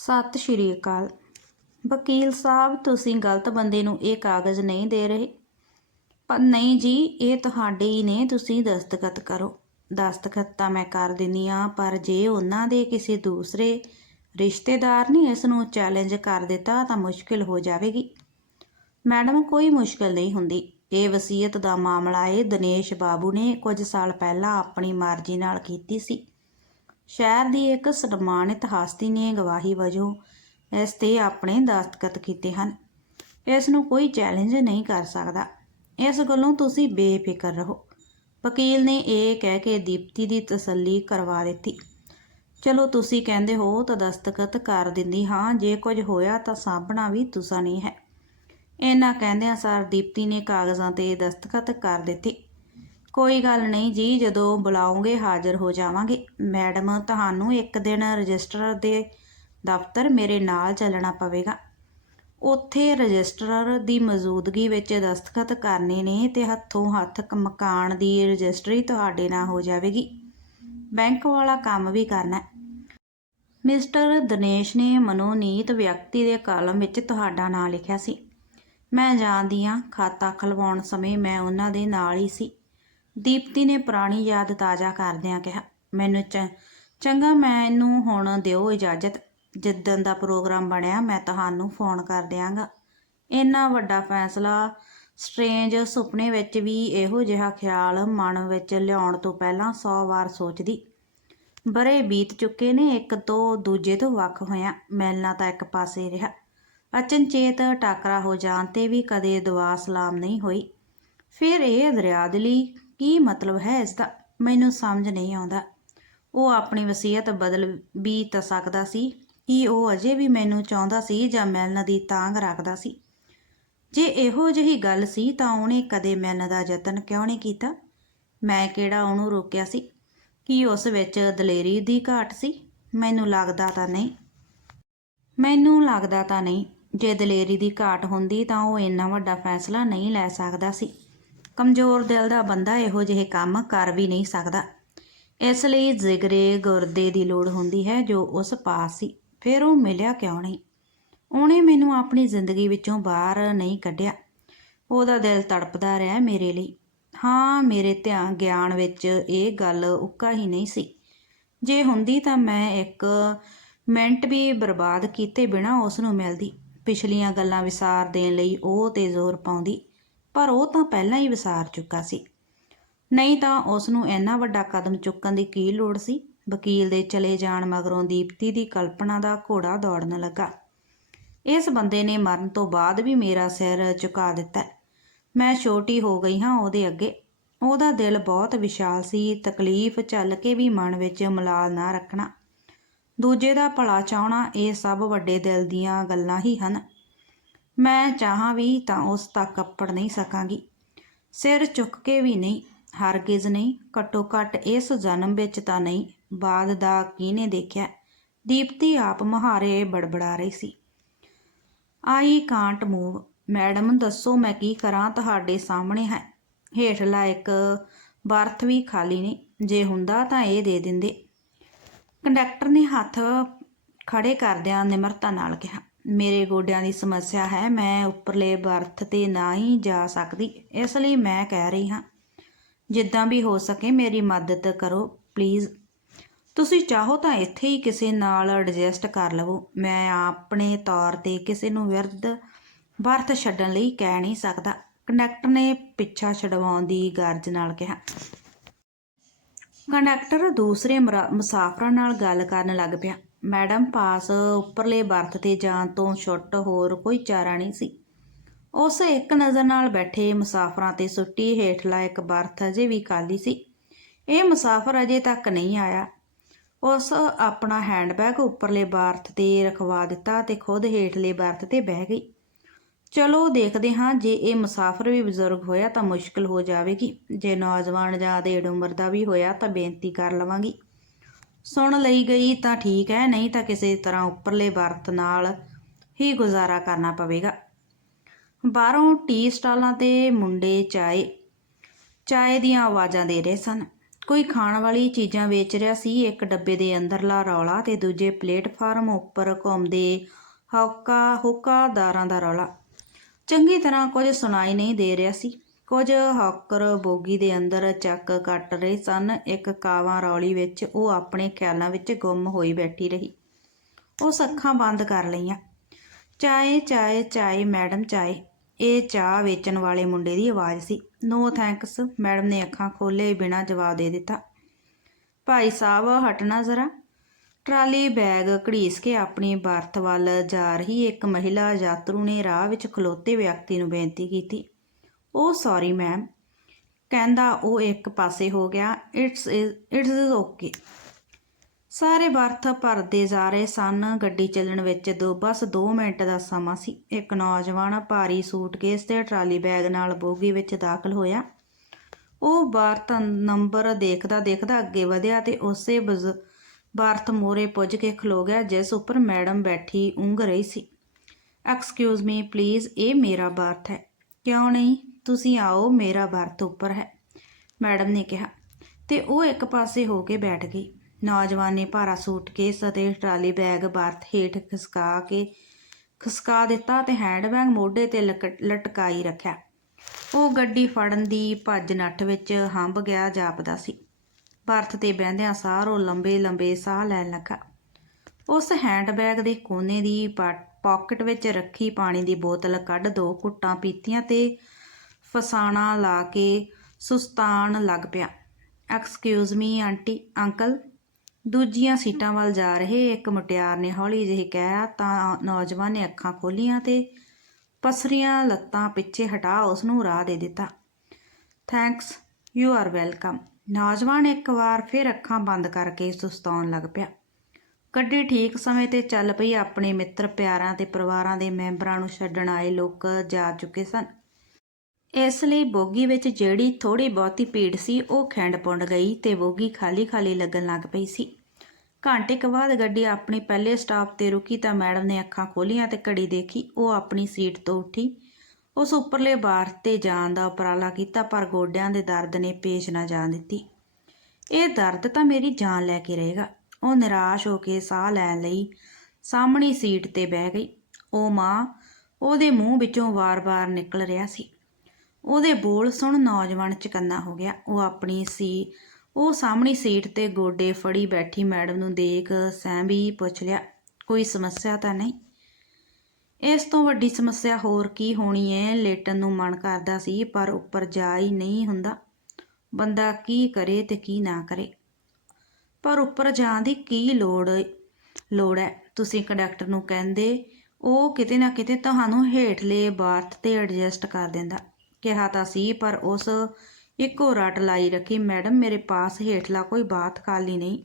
ਸਤਿ ਸ਼੍ਰੀ ਅਕਾਲ। ਵਕੀਲ ਸਾਹਿਬ, ਤੁਸੀਂ ਗਲਤ ਬੰਦੇ ਨੂੰ ਇਹ ਕਾਗਜ਼ ਨਹੀਂ ਦੇ ਰਹੇ। ਪਰ ਨਹੀਂ ਜੀ, ਇਹ ਤੁਹਾਡੇ ਹੀ ਨੇ, ਤੁਸੀਂ ਦਸਤਖਤ ਕਰੋ। ਦਸਤਖਤ ਤਾਂ ਮੈਂ ਕਰ ਦਿੰਦੀ ਆ ਪਰ ਜੇ ਉਹਨਾਂ ਦੇ ਕਿਸੇ ਦੂਸਰੇ ਰਿਸ਼ਤੇਦਾਰ ਨੇ ਇਸ ਨੂੰ ਚੈਲੰਜ ਕਰ ਦਿੱਤਾ, ਤਾਂ ਮੁਸ਼ਕਿਲ ਹੋ ਜਾਵੇਗੀ। ਮੈਡਮ, ਕੋਈ ਮੁਸ਼ਕਿਲ ਨਹੀਂ ਹੁੰਦੀ। ਇਹ ਵਸੀਅਤ ਦਾ ਮਾਮਲਾ ਏ। ਦਿਨੇਸ਼ ਬਾਬੂ ਨੇ ਕੁਝ ਸਾਲ ਪਹਿਲਾਂ ਆਪਣੀ ਮਰਜ਼ੀ ਨਾਲ ਕੀਤੀ ਸੀ। ਸ਼ਹਿਰ ਦੀ ਇੱਕ ਸਨਮਾਨਿਤ ਹਸਤੀ ਨੇ ਗਵਾਹੀ ਵਜੋਂ ਇਸ ਤੇ ਆਪਣੇ ਦਸਤਖਤ ਕੀਤੇ ਹਨ। ਇਸ ਨੂੰ ਕੋਈ ਚੈਲੰਜ ਨਹੀਂ ਕਰ ਸਕਦਾ। ਇਸ ਗੱਲੋਂ ਤੁਸੀਂ ਬੇਫਿਕਰ ਰਹੋ। ਵਕੀਲ ਨੇ ਇਹ ਕਹਿ ਕੇ ਦੀਪਤੀ ਦੀ ਤਸੱਲੀ ਕਰਵਾ ਦਿੱਤੀ। ਚਲੋ ਤੁਸੀਂ ਕਹਿੰਦੇ ਹੋ ਤਾਂ ਦਸਤਖਤ ਕਰ ਦਿੰਦੀ ਹਾਂ, ਜੇ ਕੁਝ ਹੋਇਆ ਤਾਂ ਸਾਂਭਣਾ ਵੀ ਤੁਸਾਂ ਨਹੀਂ ਹੈ। ਇਹਨਾਂ ਕਹਿੰਦਿਆਂ ਸਾਰ ਦੀਪਤੀ ਨੇ ਕਾਗਜ਼ਾਂ ਤੇ ਦਸਤਖਤ ਕਰ ਦਿੱਤੇ। ਕੋਈ ਗੱਲ ਨਹੀਂ ਜੀ, ਜਦੋਂ ਬੁਲਾਉਂਗੇ ਹਾਜ਼ਰ ਹੋ ਜਾਵਾਂਗੇ। ਮੈਡਮ, ਤੁਹਾਨੂੰ ਇੱਕ ਦਿਨ ਰਜਿਸਟਰਰ ਦੇ ਦਫ਼ਤਰ ਮੇਰੇ ਨਾਲ ਚੱਲਣਾ ਪਵੇਗਾ। ਉੱਥੇ ਰਜਿਸਟਰਰ ਦੀ ਮੌਜੂਦਗੀ ਵਿੱਚ ਦਸਤਖਤ ਕਰਨੇ ਨੇ ਤੇ ਹੱਥੋਂ ਹੱਥ ਮਕਾਨ ਦੀ ਰਜਿਸਟਰੀ ਤੁਹਾਡੇ ਨਾਲ ਹੋ ਜਾਵੇਗੀ। ਬੈਂਕ ਵਾਲਾ ਕੰਮ ਵੀ ਕਰਨਾ ਮਿਸਟਰ ਦਿਨੇਸ਼ ਨੇ ਮਨੋਨੀਤ ਵਿਅਕਤੀ ਦੇ ਕਾਲਮ ਵਿੱਚ ਤੁਹਾਡਾ ਨਾਂ ਲਿਖਿਆ ਸੀ। ਮੈਂ ਜਾਣਦੀ ਹਾਂ, ਖਾਤਾ ਖਲਵਾਉਣ ਸਮੇਂ ਮੈਂ ਉਹਨਾਂ ਦੇ ਨਾਲ ਹੀ ਸੀ। ਦੀਪਤੀ ਨੇ ਪੁਰਾਣੀ ਯਾਦ ਤਾਜ਼ਾ ਕਰਦਿਆਂ ਕਿਹਾ, ਮੈਨੂੰ ਚ, ਚੰਗਾ ਮੈਨੂੰ ਹੁਣ ਦਿਓ ਇਜਾਜ਼ਤ। ਜਿੱਦਣ ਦਾ ਪ੍ਰੋਗਰਾਮ ਬਣਿਆ, ਮੈਂ ਤੁਹਾਨੂੰ ਫੋਨ ਕਰ ਦਿਆਂਗਾ। ਇੰਨਾ ਵੱਡਾ ਫੈਸਲਾ, ਸਟ੍ਰੇਂਜ ਸੁਪਨੇ ਵਿੱਚ ਵੀ ਇਹੋ ਜਿਹਾ ਖਿਆਲ ਮਨ ਵਿੱਚ ਲਿਆਉਣ ਤੋਂ ਪਹਿਲਾਂ 100 ਵਾਰ ਸੋਚਦੀ। ਬਰੇ ਬੀਤ ਚੁੱਕੇ ਨੇ, ਇੱਕ ਤੋਂ ਦੂਜੇ ਤੋਂ ਵੱਖ ਹੋਇਆ, ਮਿਲਣਾ ਤਾਂ ਇੱਕ ਪਾਸੇ ਰਿਹਾ। ਅਚਨਚੇਤ ਟਾਕਰਾ ਹੋ ਜਾਣ ਤੇ ਵੀ ਕਦੇ ਦੁਆ ਸਲਾਮ ਨਹੀਂ ਹੋਈ। ਫਿਰ ਇਹ ਦਰਿਆਦਲੀ ਕੀ ਮਤਲਬ ਹੈ ਇਸ ਦਾ ਮੈਨੂੰ ਸਮਝ ਨਹੀਂ ਆਉਂਦਾ। ਉਹ ਆਪਣੀ ਵਸੀਅਤ ਬਦਲ ਵੀ ਤਾਂ ਸਕਦਾ ਸੀ, ਕਿ ਉਹ ਅਜੇ ਵੀ ਮੈਨੂੰ ਚਾਹੁੰਦਾ ਸੀ ਜਾਂ ਮਿਲਣ ਦੀ ਤਾਂਗ ਰੱਖਦਾ ਸੀ। ਜੇ ਇਹੋ ਜਿਹੀ ਗੱਲ ਸੀ ਤਾਂ ਉਹਨੇ ਕਦੇ ਮਿਲਣ ਦਾ ਯਤਨ ਕਿਉਂ ਨਹੀਂ ਕੀਤਾ? ਮੈਂ ਕਿਹੜਾ ਉਹਨੂੰ ਰੋਕਿਆ ਸੀ? ਕਿ ਉਸ ਵਿੱਚ ਦਲੇਰੀ ਦੀ ਘਾਟ ਸੀ? ਮੈਨੂੰ ਲੱਗਦਾ ਤਾਂ ਨਹੀਂ। ਮੈਨੂੰ ਲੱਗਦਾ ਤਾਂ ਨਹੀਂ। ਜੇ ਦਲੇਰੀ ਦੀ ਘਾਟ ਹੁੰਦੀ ਤਾਂ ਉਹ ਇੰਨਾ ਵੱਡਾ ਫੈਸਲਾ ਨਹੀਂ ਲੈ ਸਕਦਾ ਸੀ। ਕਮਜ਼ੋਰ ਦਿਲ ਦਾ ਬੰਦਾ ਇਹੋ ਜਿਹੇ ਕੰਮ ਕਰ ਵੀ ਨਹੀਂ ਸਕਦਾ। ਇਸ ਲਈ ਜਿਗਰੇ ਗੁਰਦੇ ਦੀ ਲੋੜ ਹੁੰਦੀ ਹੈ ਜੋ ਉਸ ਪਾਸ ਸੀ, ਫਿਰ ਉਹ ਮਿਲਿਆ ਕਿਉਂ ਨਹੀਂ? ਉਹਨੇ ਮੈਨੂੰ ਆਪਣੀ ਜ਼ਿੰਦਗੀ ਵਿੱਚੋਂ ਬਾਹਰ ਨਹੀਂ ਕੱਢਿਆ। ਉਹਦਾ ਦਿਲ ਤੜਪਦਾ ਰਿਹਾ ਮੇਰੇ ਲਈ। ਹਾਂ, ਮੇਰੇ ਧਿਆਨ ਗਿਆਨ ਵਿੱਚ ਇਹ ਗੱਲ ਉੱਕਾ ਹੀ ਨਹੀਂ ਸੀ। ਜੇ ਹੁੰਦੀ ਤਾਂ ਮੈਂ ਇੱਕ ਮਿੰਟ ਵੀ ਬਰਬਾਦ ਕੀਤੇ ਬਿਨਾ ਉਸ ਨੂੰ ਮਿਲਦੀ। ਪਿਛਲੀਆਂ ਗੱਲਾਂ ਵਿਸਾਰ ਦੇਣ ਲਈ ਉਹ ਤੇ ਜ਼ੋਰ ਪਾਉਂਦੀ। ਪਰ ਉਹ ਤਾਂ ਪਹਿਲਾਂ ਹੀ ਵਿਸਾਰ ਚੁੱਕਾ ਸੀ। ਨਹੀਂ ਤਾਂ ਉਸ ਨੂੰ ਇੰਨਾ ਵੱਡਾ ਕਦਮ ਚੁੱਕਣ ਦੀ ਕੀ ਲੋੜ ਸੀ? ਵਕੀਲ ਦੇ ਚਲੇ ਜਾਣ ਮਗਰੋਂ ਦੀਪਤੀ ਦੀ ਕਲਪਨਾ ਦਾ ਘੋੜਾ ਦੌੜਨ ਲੱਗਾ। ਇਸ ਬੰਦੇ ਨੇ ਮਰਨ ਤੋਂ ਬਾਅਦ ਵੀ ਮੇਰਾ ਸਿਰ ਝੁਕਾ ਦਿੱਤਾ। ਮੈਂ ਛੋਟੀ ਹੋ ਗਈ ਹਾਂ ਉਹਦੇ ਅੱਗੇ। ਉਹਦਾ ਦਿਲ ਬਹੁਤ ਵਿਸ਼ਾਲ ਸੀ। ਤਕਲੀਫ ਚੱਲ ਕੇ ਵੀ ਮਨ ਵਿੱਚ ਮਲਾਲ ਨਾ ਰੱਖਣਾ। ਦੂਜੇ ਦਾ ਭਲਾ ਚਾਹਣਾ ਇਹ ਸਭ ਵੱਡੇ ਦਿਲ ਦੀਆਂ ਗੱਲਾਂ ਹੀ ਹਨ। ਮੈਂ ਚਾਹਾਂ ਵੀ ਤਾਂ ਉਸ ਤੱਕ ਅੱਪੜ ਨਹੀਂ ਸਕਾਂਗੀ। ਸਿਰ ਚੁੱਕ ਕੇ ਵੀ ਨਹੀਂ, ਹਰਗਿਜ਼ ਨਹੀਂ, ਘੱਟੋ ਘੱਟ ਇਸ ਜਨਮ ਵਿੱਚ ਤਾਂ ਨਹੀਂ, ਬਾਅਦ ਦਾ ਕਿਹਨੇ ਦੇਖਿਆ? ਦੀਪਤੀ ਆਪ ਮਹਾਰੇ ਬੜਬੜਾ ਰਹੀ ਸੀ। I can't move. ਮੈਡਮ, ਦੱਸੋ ਮੈਂ ਕੀ ਕਰਾਂ ਤੁਹਾਡੇ ਸਾਹਮਣੇ ਹੈ। ਹੇਠਲਾ ਇੱਕ ਬਰਥ ਵੀ ਖਾਲੀ ਨਹੀਂ, ਜੇ ਹੁੰਦਾ ਤਾਂ ਇਹ ਦੇ ਦਿੰਦੇ। ਕੰਡਕਟਰ ਨੇ ਹੱਥ ਖੜੇ ਕਰਦਿਆਂ ਨਿਮਰਤਾ ਨਾਲ ਕਿਹਾ। ਮੇਰੇ ਗੋਡਿਆਂ ਦੀ ਸਮੱਸਿਆ ਹੈ, ਮੈਂ ਉੱਪਰਲੇ ਬਰਥ ਤੇ ਨਾ ਹੀ ਜਾ ਸਕਦੀ, ਇਸ ਲਈ ਮੈਂ ਕਹਿ ਰਹੀ ਹਾਂ, ਜਿੱਦਾਂ ਵੀ ਹੋ ਸਕੇ ਮੇਰੀ ਮਦਦ ਕਰੋ ਪਲੀਜ਼ ਤੁਸੀਂ ਚਾਹੋ ਤਾਂ ਇੱਥੇ ਹੀ ਕਿਸੇ ਨਾਲ ਐਡਜਸਟ ਕਰ ਲਵੋ, ਮੈਂ ਆਪਣੇ ਤੌਰ ਤੇ ਕਿਸੇ ਨੂੰ ਵਿਰਧ ਬਰਥ ਛੱਡਣ ਲਈ ਕਹਿ ਨਹੀਂ ਸਕਦਾ ਕੰਡਕਟਰ ਨੇ ਪਿੱਛਾ ਛਡਵਾਉਣ ਦੀ ਗਰਜ ਨਾਲ ਕਿਹਾ। ਕੰਡਕਟਰ ਦੂਸਰੇ ਮਰਾ- ਮੁਸਾਫਰਾਂ ਨਾਲ ਗੱਲ ਕਰਨ ਲੱਗ ਪਿਆ। ਮੈਡਮ, ਪਾਸ ਉੱਪਰਲੇ ਬਰਥ ਤੇ ਜਾਣ ਤੋਂ ਛੁੱਟ ਹੋਰ ਕੋਈ ਚਾਰਾ ਨਹੀਂ ਸੀ। ਉਸ ਇੱਕ ਨਜ਼ਰ ਨਾਲ ਬੈਠੇ ਮੁਸਾਫਰਾਂ ਤੇ ਸੁੱਟੀ ਹੇਠਲਾ ਇੱਕ ਬਰਥ ਅਜੇ ਵੀ ਖਾਲੀ ਸੀ। ਇਹ ਮੁਸਾਫਰ ਅਜੇ ਤੱਕ ਨਹੀਂ ਆਇਆ। ਉਸ ਆਪਣਾ ਹੈਂਡਬੈਗ ਉੱਪਰਲੇ ਬਰਥ ਤੇ ਰਖਵਾ ਦਿੱਤਾ ਤੇ ਖੁਦ ਹੇਠਲੇ ਬਰਥ ਤੇ ਬਹਿ ਗਈ। ਚਲੋ ਦੇਖਦੇ ਹਾਂ, ਜੇ ਇਹ ਮੁਸਾਫਰ ਵੀ ਬਜ਼ੁਰਗ ਹੋਇਆ ਤਾਂ ਮੁਸ਼ਕਲ ਹੋ ਜਾਵੇਗੀ। ਜੇ ਨੌਜਵਾਨ ਜਾਂ ਡੇਢ ਉਮਰ ਦਾ ਵੀ ਹੋਇਆ ਤਾਂ ਬੇਨਤੀ ਕਰ ਲਵਾਂਗੀ। ਸੁਣ ਲਈ ਗਈ ਤਾਂ ਠੀਕ ਹੈ, ਨਹੀਂ ਤਾਂ ਕਿਸੇ ਤਰ੍ਹਾਂ ਉੱਪਰਲੇ ਵਰਤ ਨਾਲ ਹੀ ਗੁਜ਼ਾਰਾ ਕਰਨਾ ਪਵੇਗਾ। ਬਾਹਰੋਂ ਟੀ ਸਟਾਲਾਂ ਤੇ ਮੁੰਡੇ ਚਾਏ ਚਾਏ ਦੀਆਂ ਆਵਾਜ਼ਾਂ ਦੇ ਰਹੇ ਸਨ। ਕੋਈ ਖਾਣ ਵਾਲੀ ਚੀਜ਼ਾਂ ਵੇਚ ਰਿਹਾ ਸੀ, ਇੱਕ ਡੱਬੇ ਦੇ ਅੰਦਰਲਾ ਰੌਲਾ ਤੇ ਦੂਜੇ ਪਲੇਟਫਾਰਮ ਉੱਪਰ ਘੁੰਮਦੇ ਹੌਕਾ ਹੁਕਾਦਾਰਾਂ ਦਾ ਰੌਲਾ। ਚੰਗੀ ਤਰ੍ਹਾਂ ਕੁਝ ਸੁਣਾਈ ਨਹੀਂ ਦੇ ਰਿਹਾ ਸੀ। ਕੁਝ ਹੌਕਰ ਬੋਗੀ ਦੇ ਅੰਦਰ ਚੱਕ ਕੱਟ ਰਹੇ ਸਨ। ਇੱਕ ਕਾਵਾਂ ਰੌਲੀ ਵਿੱਚ ਉਹ ਆਪਣੇ ਖਿਆਲਾਂ ਵਿੱਚ ਗੁੰਮ ਹੋਈ ਬੈਠੀ ਰਹੀ। ਉਸ ਅੱਖਾਂ ਬੰਦ ਕਰ ਲਈਆਂ। ਚਾਏ ਚਾਏ ਚਾਏ, ਮੈਡਮ, ਚਾਏ। ਇਹ ਚਾਹ ਵੇਚਣ ਵਾਲੇ ਮੁੰਡੇ ਦੀ ਆਵਾਜ਼ ਸੀ। ਨੋ ਥੈਂਕਸ, ਮੈਡਮ ਨੇ ਅੱਖਾਂ ਖੋਲੇ ਬਿਨਾਂ ਜਵਾਬ ਦੇ ਦਿੱਤਾ। ਭਾਈ ਸਾਹਿਬ, ਹਟਣਾ ਜ਼ਰਾ। ਟਰਾਲੀ ਬੈਗ ਘੜੀਸ ਕੇ ਆਪਣੀ ਬਰਥ ਵੱਲ ਜਾ ਰਹੀ ਇੱਕ ਮਹਿਲਾ ਯਾਤਰੂ ਨੇ ਰਾਹ ਵਿੱਚ ਖਲੋਤੇ ਵਿਅਕਤੀ ਨੂੰ ਬੇਨਤੀ ਕੀਤੀ। ਉਹ ਸੌਰੀ, ਮੈਮ। ਕਹਿੰਦਾ ਉਹ ਇੱਕ ਪਾਸੇ ਹੋ ਗਿਆ। It's it's okay. ਸਾਰੇ ਬਰਥ ਭਰਦੇ ਜਾ ਰਹੇ ਸਨ। ਗੱਡੀ ਚੱਲਣ ਵਿੱਚ ਦੋ, ਬਸ 2 ਮਿੰਟ ਦਾ ਸਮਾਂ ਸੀ। ਇੱਕ ਨੌਜਵਾਨ ਭਾਰੀ ਸੂਟਕੇਸ ਤੇ ਟਰਾਲੀ ਬੈਗ ਨਾਲ ਬੋਗੀ ਵਿੱਚ ਦਾਖਲ ਹੋਇਆ। ਉਹ ਬਰਥ ਨੰਬਰ ਦੇਖਦਾ ਦੇਖਦਾ ਅੱਗੇ ਵਧਿਆ ਤੇ ਉਸੇ ਬਜ਼- ਬਰਥ ਮੋਰੇ ਪੁੱਜ ਕੇ ਖਲੋ ਗਿਆ, ਜਿਸ ਉੱਪਰ ਮੈਡਮ ਬੈਠੀ ਉਂਘ ਰਹੀ ਸੀ। ਐਕਸਕਿਊਜ਼ ਮੀ, ਪਲੀਜ਼, ਇਹ ਮੇਰਾ ਬਰਥ ਹੈ। ਕਿਉਂ ਨਹੀਂ? ਤੁਸੀਂ ਆਓ, ਮੇਰਾ ਬਰਥ ਉੱਪਰ ਹੈ। ਮੈਡਮ ਨੇ ਕਿਹਾ। ਤੇ ਉਹ ਇੱਕ ਪਾਸੇ ਹੋ ਕੇ ਬੈਠ ਗਈ। ਨੌਜਵਾਨ ਨੇ ਭਾਰਾ ਸੂਟਕੇਸ ਅਤੇ ਟਰਾਲੀ ਬੈਗ ਬਰਥ ਹੇਠ ਖਿਸਕਾ ਕੇ ਖਿਸਕਾ ਦਿੱਤਾ ਤੇ ਹੈਂਡਬੈਗ ਮੋਢੇ ਤੇ ਲਟਕਾਈ ਰੱਖਿਆ। ਉਹ ਗੱਡੀ ਫੜਨ ਦੀ ਭੱਜ ਨੱਠ ਵਿੱਚ ਹੰਭ ਗਿਆ ਜਾਪਦਾ ਸੀ। ਬਰਥ ਤੇ ਬਹਿੰਦਿਆਂ ਸਾਰ ਉਹ ਲੰਬੇ ਲੰਬੇ ਸਾਹ ਲੈਣ ਲੱਗਾ। ਉਸ ਹੈਂਡਬੈਗ ਦੇ ਕੋਨੇ ਦੀ ਪਾ- ਪਾਕਟ ਵਿੱਚ ਰੱਖੀ ਪਾਣੀ ਦੀ ਬੋਤਲ ਕੱਢ ਦੋ ਘੁੱਟਾਂ ਪੀਤੀਆਂ ਤੇ ਫਸਾਣਾ ਲਾ ਕੇ ਸੁਸਤਾਨ ਲੱਗ ਪਿਆ। Excuse me aunty, uncle. ਦੂਜੀਆਂ ਸੀਟਾਂ ਵੱਲ ਜਾ ਰਹੇ ਇੱਕ ਮੁਟਿਆਰ ਨੇ ਹੌਲੀ ਜਿਹੀ ਕਿਹਾ, ਤਾਂ ਨੌਜਵਾਨ ਨੇ ਅੱਖਾਂ ਖੋਲੀਆਂ ਤੇ ਪਸਰੀਆਂ ਲੱਤਾਂ ਪਿੱਛੇ ਹਟਾ ਉਸ ਨੂੰ ਰਾਹ ਦੇ ਦਿੱਤਾ। ਥੈਂਕਸ ਯੂ ਆਰ ਵੈਲਕਮ ਨੌਜਵਾਨ ਇੱਕ ਵਾਰ ਫਿਰ ਅੱਖਾਂ ਬੰਦ ਕਰਕੇ ਸੁਸਤਾਉਣ ਲੱਗ ਪਿਆ। ਗੱਡੀ ਠੀਕ ਸਮੇਂ ਤੇ ਚੱਲ ਪਈ, ਆਪਣੇ ਮਿੱਤਰ ਪਿਆਰਾਂ ਤੇ ਪਰਿਵਾਰਾਂ ਦੇ ਮੈਂਬਰਾਂ ਨੂੰ ਛੱਡਣ ਆਏ ਲੋਕ ਜਾ ਚੁੱਕੇ ਸਨ। ਇਸ ਲਈ ਬੋਗੀ ਵਿੱਚ ਜਿਹੜੀ ਥੋੜੀ ਬਹੁਤੀ ਭੀੜ ਸੀ, ਉਹ ਖੈਂਡ ਪੁੰਡ ਗਈ ਤੇ ਬੋਗੀ ਖਾਲੀ ਖਾਲੀ ਲੱਗਣ ਲੱਗ ਪਈ ਸੀ। ਘੰਟੇ ਕੁ ਬਾਅਦ ਗੱਡੀ ਆਪਣੀ ਪਹਿਲੇ ਸਟਾਪ ਤੇ ਰੁਕੀ ਤਾਂ ਮੈਡਮ ਨੇ ਅੱਖਾਂ ਖੋਲੀਆਂ ਤੇ ਘੜੀ ਦੇਖੀ, ਉਹ ਆਪਣੀ ਸੀਟ ਤੋਂ ਉੱਠੀ। ਉਸ ਉੱਪਰਲੇ ਬਾਰ ਤੇ ਜਾਣ ਦਾ ਉਪਰਾਲਾ ਕੀਤਾ, ਪਰ ਗੋਡਿਆਂ ਦੇ ਦਰਦ ਨੇ ਪੇਸ਼ ਨਾ ਜਾਣ ਦਿੱਤੀ। ਇਹ ਦਰਦ ਤਾਂ ਮੇਰੀ ਜਾਨ ਲੈ ਕੇ ਰਹੇਗਾ। ਉਹ ਨਿਰਾਸ਼ ਹੋ ਕੇ ਸਾਹ ਲੈਣ ਲਈ ਸਾਹਮਣੀ ਸੀਟ ਤੇ ਬਹਿ ਗਈ। ਉਹ ਮਾਂ ਉਹਦੇ ਮੂੰਹ ਵਿੱਚੋਂ ਵਾਰ-ਵਾਰ ਨਿਕਲ ਰਿਹਾ ਸੀ। ਉਹਦੇ ਬੋਲ ਸੁਣ ਨੌਜਵਾਨ ਚਕੰਨਾ ਹੋ ਗਿਆ। ਉਹ ਆਪਣੀ ਸੀ, ਉਹ ਸਾਹਮਣੀ ਸੀਟ ਤੇ ਗੋਡੇ ਫੜੀ ਬੈਠੀ ਮੈਡਮ ਨੂੰ ਦੇਖ ਸੈਂਬੀ ਪੁੱਛ ਲਿਆ, ਕੋਈ ਸਮੱਸਿਆ ਤਾਂ ਨਹੀਂ? ਇਸ ਤੋਂ ਵੱਡੀ ਸਮੱਸਿਆ ਹੋਰ ਕੀ ਹੋਣੀ ਹੈ ਲੇਟਣ ਨੂੰ ਮਨ ਕਰਦਾ ਸੀ, ਪਰ ਉੱਪਰ ਜਾ ਹੀ ਨਹੀਂ ਹੁੰਦਾ। ਬੰਦਾ ਕੀ ਕਰੇ ਤੇ ਕੀ ਨਾ ਕਰੇ। ਪਰ ਉੱਪਰ ਜਾਣ ਦੀ ਕੀ ਲੋੜ ਲੋੜ ਹੈ ਤੁਸੀਂ ਕੰਡਕਟਰ ਨੂੰ ਕਹਿੰਦੇ, ਉਹ ਕਿਤੇ ਨਾ ਕਿਤੇ ਤੁਹਾਨੂੰ ਹੇਠਲੇ ਬਾਰਥ ਤੇ ਐਡਜਸਟ ਕਰ ਦਿੰਦਾ। ਕਿਹਾ ਤਾਂ ਸੀ, ਪਰ ਉਸ ਇੱਕੋ ਰੱਟ ਲਾਈ ਰੱਖੀ, ਮੈਡਮ, ਮੇਰੇ ਪਾਸ ਹੇਠਲਾ ਕੋਈ ਬਾਤ ਖਾਲੀ ਨਹੀਂ।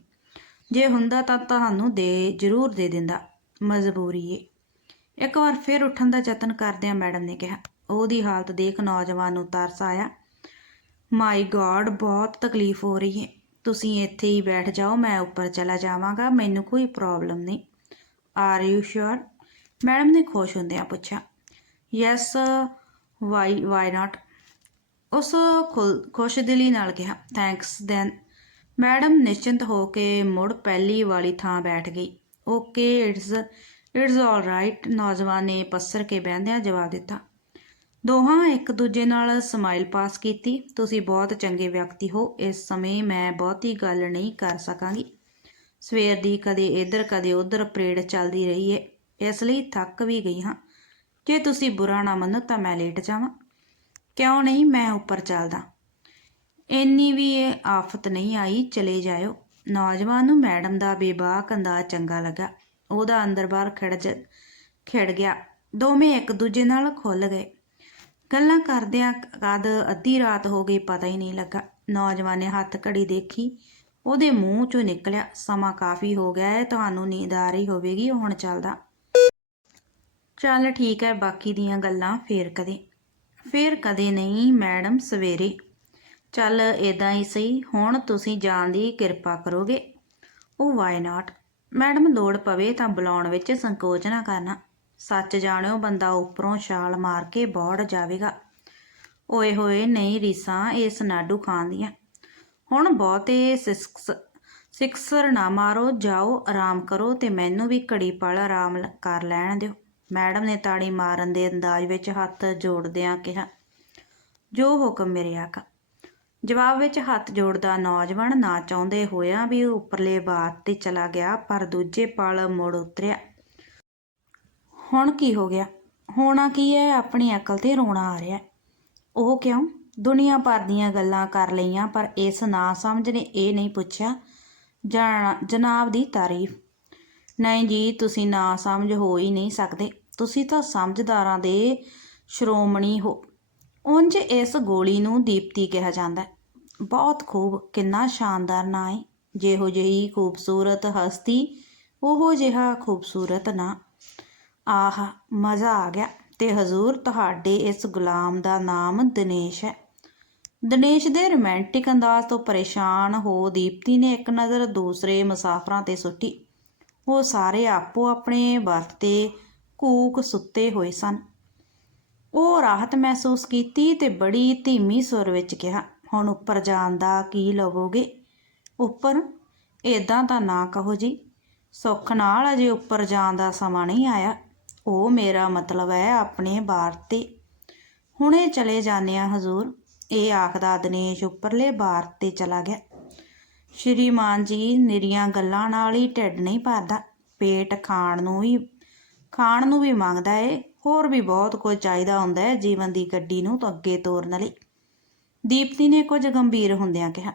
ਜੇ ਹੁੰਦਾ ਤਾਂ ਤੁਹਾਨੂੰ ਦੇ, ਜ਼ਰੂਰ ਦੇ ਦਿੰਦਾ, ਮਜਬੂਰੀ ਏ। ਇੱਕ ਵਾਰ ਫਿਰ ਉੱਠਣ ਦਾ ਯਤਨ ਕਰਦਿਆਂ ਮੈਡਮ ਨੇ ਕਿਹਾ, ਉਹਦੀ ਹਾਲਤ ਦੇਖ ਨੌਜਵਾਨ ਨੂੰ ਤਰਸ ਆਇਆ। ਮਾਈ ਗॉड ਬਹੁਤ ਤਕਲੀਫ ਹੋ ਰਹੀ ਹੈ ਤੁਸੀਂ ਇੱਥੇ ਹੀ ਬੈਠ ਜਾਓ, ਮੈਂ ਉੱਪਰ ਚਲਾ ਜਾਵਾਂਗਾ, ਮੈਨੂੰ ਕੋਈ ਪ੍ਰੋਬਲਮ ਨਹੀਂ। ਆਰ ਯੂ ਸ਼ੋਰ ਮੈਡਮ ਨੇ ਖੁਸ਼ ਹੁੰਦਿਆਂ ਪੁੱਛਿਆ ਯੈਸ ਵਾਈ ਵਾਈ ਨਾਟ ਉਸ ਖੁਲ- ਖੁਸ਼ਦਿਲੀ ਨਾਲ ਕਿਹਾ ਥੈਂਕਸ ਦੈਨ ਮੈਡਮ ਨਿਸ਼ਚਿੰਤ ਹੋ ਕੇ ਮੁੜ ਪਹਿਲੀ ਵਾਲੀ ਥਾਂ ਬੈਠ ਗਈ। Okay it's it's all right ਨੌਜਵਾਨ ਨੇ ਪੱਸਰ ਕੇ ਬਹਿੰਦਿਆਂ ਜਵਾਬ ਦਿੱਤਾ। ਦੋਹਾਂ ਇੱਕ ਦੂਜੇ ਨਾਲ ਸਮਾਈਲ ਪਾਸ ਕੀਤੀ। ਤੁਸੀਂ ਬਹੁਤ ਚੰਗੇ ਵਿਅਕਤੀ ਹੋ। ਇਸ ਸਮੇਂ ਮੈਂ ਬਹੁਤੀ ਗੱਲ ਨਹੀਂ ਕਰ ਸਕਾਂਗੀ। ਸਵੇਰ ਦੀ ਕਦੇ ਇੱਧਰ ਕਦੇ ਉੱਧਰ ਪਰੇਡ ਚੱਲਦੀ ਰਹੀ ਹੈ ਇਸ ਲਈ ਥੱਕ ਵੀ ਗਈ ਹਾਂ। ਜੇ ਤੁਸੀਂ ਬੁਰਾ ਨਾ ਮੰਨੋ ਤਾਂ ਮੈਂ ਲੇਟ ਜਾਵਾਂ। ਕਿਉਂ ਨਹੀਂ? ਮੈਂ ਉੱਪਰ ਚੱਲਦਾ। ਇੰਨੀ ਵੀ ਇਹ ਆਫਤ ਨਹੀਂ ਆਈ, ਚਲੇ ਜਾਇਓ। ਨੌਜਵਾਨ ਨੂੰ ਮੈਡਮ ਦਾ ਬੇਬਾਕ ਅੰਦਾਜ਼ ਚੰਗਾ ਲੱਗਾ। ਉਹਦਾ ਅੰਦਰ ਬਾਹਰ ਖਿੜ ਜ, ਖਿੜ ਗਿਆ। ਦੋਵੇਂ ਇੱਕ ਦੂਜੇ ਨਾਲ ਖੁੱਲ ਗਏ। ਗੱਲਾਂ ਕਰਦਿਆਂ ਕਦ ਅੱਧੀ ਰਾਤ ਹੋ ਗਈ ਪਤਾ ਹੀ ਨਹੀਂ ਲੱਗਾ। ਨੌਜਵਾਨ ਨੇ ਹੱਥ ਘੜੀ ਦੇਖੀ। ਉਹਦੇ ਮੂੰਹ ਚੋਂ ਨਿਕਲਿਆ, ਸਮਾਂ ਕਾਫੀ ਹੋ ਗਿਆ ਹੈ, ਤੁਹਾਨੂੰ ਨੀਂਦ ਆ ਰਹੀ ਹੋਵੇਗੀ, ਹੁਣ ਚੱਲਦਾ। ਚੱਲ ਠੀਕ ਹੈ ਬਾਕੀ ਦੀਆਂ ਗੱਲਾਂ ਫੇਰ ਕਦੇ। ਫੇਰ ਕਦੇ ਨਹੀਂ ਮੈਡਮ, ਸਵੇਰੇ। ਚੱਲ ਇਦਾਂ ਹੀ ਸਹੀ, ਹੁਣ ਤੁਸੀਂ ਜਾਣ ਦੀ ਕਿਰਪਾ ਕਰੋਗੇ। ਉਹ ਵਾਈ ਨਾਟ। ਮੈਡਮ ਲੋੜ ਪਵੇ ਤਾਂ ਬੁਲਾਉਣ ਵਿੱਚ ਸੰਕੋਚ ਨਾ ਕਰਨਾ। ਸੱਚ ਜਾਣਿਓ, ਬੰਦਾ ਉੱਪਰੋਂ ਛਾਲ ਮਾਰ ਕੇ ਬੌੜ ਜਾਵੇਗਾ। ਓਏ ਹੋਏ, ਨਹੀਂ ਰੀਸਾਂ ਇਸ ਨਾਡੂ ਖਾਨ ਦੀਆਂ। ਹੁਣ ਬਹੁਤੇ ਸਿਕਸ ਸਿਕਸਰ ਨਾ ਮਾਰੋ, ਜਾਓ, ਆਰਾਮ ਕਰੋ ਤੇ ਮੈਨੂੰ ਵੀ ਘੜੀ ਪਲ ਆਰਾਮ ਕਰ ਲੈਣ ਦਿਓ। ਮੈਡਮ ਨੇ ਤਾੜੀ ਮਾਰਨ ਦੇ ਅੰਦਾਜ਼ ਵਿੱਚ ਹੱਥ ਜੋੜਦਿਆਂ ਕਿਹਾ, ਜੋ ਹੁਕਮ ਮੇਰੇ ਆਕਾ ਜਵਾਬ ਵਿੱਚ ਹੱਥ ਜੋੜਦਾ ਨੌਜਵਾਨ ਨਾ ਚਾਹੁੰਦੇ ਹੋਇਆਂ ਵੀ ਉੱਪਰਲੇ ਬਾਤ ਤੇ ਚਲਾ ਗਿਆ, ਪਰ ਦੂਜੇ ਪਲ ਮੁੜ ਉਤਰਿਆ। ਹੁਣ ਕੀ ਹੋ ਗਿਆ? ਹੋਣਾ ਕੀ ਹੈ? ਆਪਣੀ ਅਕਲ ਤੇ ਰੋਣਾ ਆ ਰਿਹਾ ਉਹ ਕਿਉਂ? ਦੁਨੀਆ ਭਰ ਦੀਆਂ ਗੱਲਾਂ ਕਰ ਲਈਆਂ, ਪਰ ਇਸ ਨਾ ਸਮਝ ਨੇ ਇਹ ਨਹੀਂ ਪੁੱਛਿਆ ਜਾਣਾ- ਜਨਾਬ ਦੀ ਤਾਰੀਫ। ਨਹੀਂ ਜੀ, ਤੁਸੀਂ ਨਾ ਸਮਝ ਹੋ ਹੀ ਨਹੀਂ ਸਕਦੇ। ਤੁਸੀਂ ਤਾਂ ਸਮਝਦਾਰਾਂ ਦੇ ਸ਼੍ਰੋਮਣੀ ਹੋ। ਉਂਝ ਇਸ ਗੋਲੀ ਨੂੰ ਦੀਪਤੀ ਕਿਹਾ ਜਾਂਦਾ ਬਹੁਤ ਖੂਬ, ਕਿੰਨਾ ਸ਼ਾਨਦਾਰ ਨਾਂ ਹੈ। ਜਿਹੋ ਜਿਹੀ ਖੂਬਸੂਰਤ ਹਸਤੀ, ਉਹੋ ਜਿਹਾ ਖੂਬਸੂਰਤ ਨਾਂ। ਆਹ, ਮਜ਼ਾ ਆ ਗਿਆ। ਤੇ ਹਜ਼ੂਰ ਤੁਹਾਡੇ ਇਸ ਗੁਲਾਮ ਦਾ ਨਾਮ ਦਿਨੇਸ਼ ਹੈ। ਦਿਨੇਸ਼ ਦੇ ਰੋਮਾਂਟਿਕ ਅੰਦਾਜ਼ ਤੋਂ ਪਰੇਸ਼ਾਨ ਹੋ ਦੀਪਤੀ ਨੇ ਇੱਕ ਨਜ਼ਰ ਦੂਸਰੇ ਮੁਸਾਫਰਾਂ ਤੇ ਸੁੱਟੀ। ਉਹ ਸਾਰੇ ਆਪੋ ਆਪਣੇ ਵਰਤ ਤੇ ਕੂਕ ਸੁੱਤੇ ਹੋਏ ਸਨ। ਉਹ ਰਾਹਤ ਮਹਿਸੂਸ ਕੀਤੀ ਤੇ ਬੜੀ ਧੀਮੀ ਸੁਰ ਵਿੱਚ ਕਿਹਾ, ਹੁਣ ਉੱਪਰ ਜਾਣ ਦਾ ਕੀ ਲਵੋਗੇ? ਉੱਪਰ? ਇਦਾਂ ਤਾਂ ਨਾ ਕਹੋ ਜੀ। ਸੁੱਖ ਨਾਲ ਅਜੇ ਉੱਪਰ ਜਾਣ ਦਾ ਸਮਾਂ ਨਹੀਂ ਆਇਆ। ਉਹ ਮੇਰਾ ਮਤਲਬ ਹੈ ਆਪਣੇ ਬਾਰ ਤੇ। ਹੁਣੇ ਚਲੇ ਜਾਂਦੇ ਆ ਹਜ਼ੂਰ। ਇਹ ਆਖਦਾ ਦਿਨੇਸ਼ ਉੱਪਰਲੇ ਬਾਰ ਤੇ ਚਲਾ ਗਿਆ। ਸ਼੍ਰੀਮਾਨ ਜੀ, ਨਿਰੀਆਂ ਗੱਲਾਂ ਨਾਲ ਹੀ ਢਿੱਡ ਨਹੀਂ ਭਰਦਾ। ਪੇਟ ਖਾਣ ਨੂੰ ਹੀ ਖਾਣ ਨੂੰ ਵੀ ਮੰਗਦਾ ਏ। ਹੋਰ ਵੀ ਬਹੁਤ ਕੁਝ ਚਾਹੀਦਾ ਹੁੰਦਾ ਹੈ ਜੀਵਨ ਦੀ ਗੱਡੀ ਨੂੰ ਤਾਂ ਅੱਗੇ ਤੋਰਨ ਲਈ। ਦੀਪਤੀ ਨੇ ਕੁਝ ਗੰਭੀਰ ਹੁੰਦਿਆਂ ਕਿਹਾ,